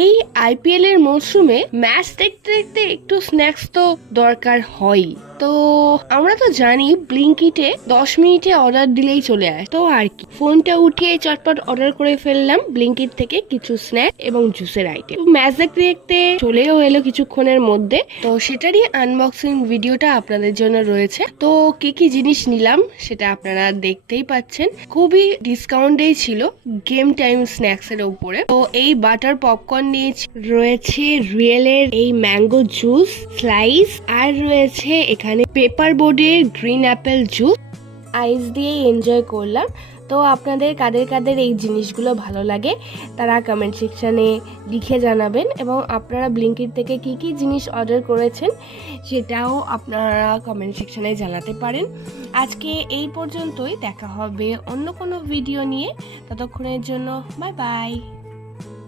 এই আইপিএল এর মরশুমে ম্যাচ দেখতে দেখতে একটু স্ন্যাক্স তো দরকার হয়। তো আমরা তো জানি ব্লিঙ্কিটে 10 মিনিটে অর্ডার দিলেই চলে আসে। তো আর কি, ফোনটা উঠিয়ে চটপট অর্ডার করে ফেললাম ব্লিঙ্কিট থেকে কিছু স্ন্যাক্স এবং জুসের আইটেম। ম্যাচ দেখতে দেখতে চলেও এলো কিছুক্ষণের মধ্যে। তো সেটারই আনবক্সিং ভিডিওটা আপনাদের জন্য রয়েছে। তো কি কি জিনিস নিলাম সেটা আপনারা দেখতেই পাচ্ছেন। খুবই ডিসকাউন্টেই ছিল গেম টাইম স্ন্যাক্স এর উপরে। তো এই বাটার পপকর্ন নিয়েছি, রয়েছে রিয়েলের এই ম্যাঙ্গো জুস স্লাইস, আর রয়েছে এখানে পেপার বোর্ডের গ্রিন অ্যাপেল জুস। আইস দিয়ে এনজয় করলাম। তো আপনাদের কাদের কাদের এই জিনিসগুলো ভালো লাগে তারা কমেন্ট সেকশানে লিখে জানাবেন, এবং আপনারা ব্লিঙ্কিট থেকে কি কি জিনিস অর্ডার করেছেন সেটাও আপনারা কমেন্ট সেকশানে জানাতে পারেন। আজকে এই পর্যন্তই, দেখা হবে অন্য কোনো ভিডিও নিয়ে। ততক্ষণের জন্য বাই বাই।